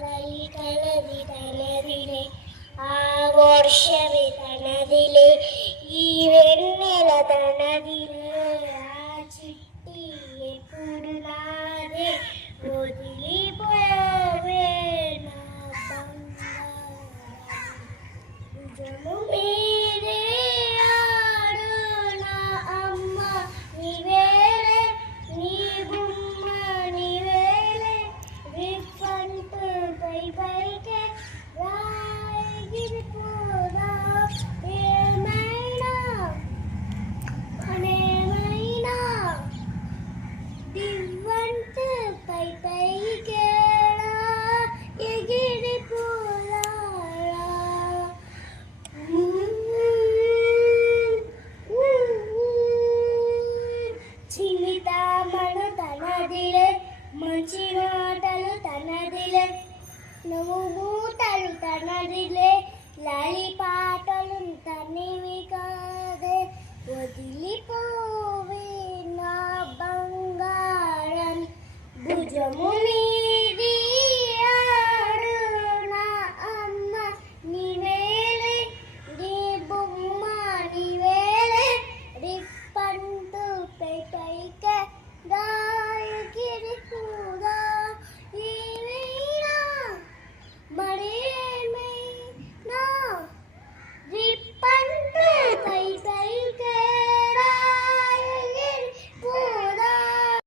కలలి కలది తనదిలే ఆ వర్షమే తనదిలే ఈ వెన్నెల తనదిలే ఆ చిట్టి ఎప్పుడు నాదే వదిలిపోవే నా బంగారం భుజము మీదే ఆడు నా అమ్మ నీవేలే నీ బొమ్మ నీవేలే విప్పంటూ పై పైకే రాగిపోదా ఏమైనా అనేమైనా దివ్వంటూ పై పైకేడా ఎగిరిపోదా చిలితామణు తనదిలే మంచి మాటలు తనదిలే నువ్వు మూటలు తనదిలే లాలి పాటలు తనివి కాదు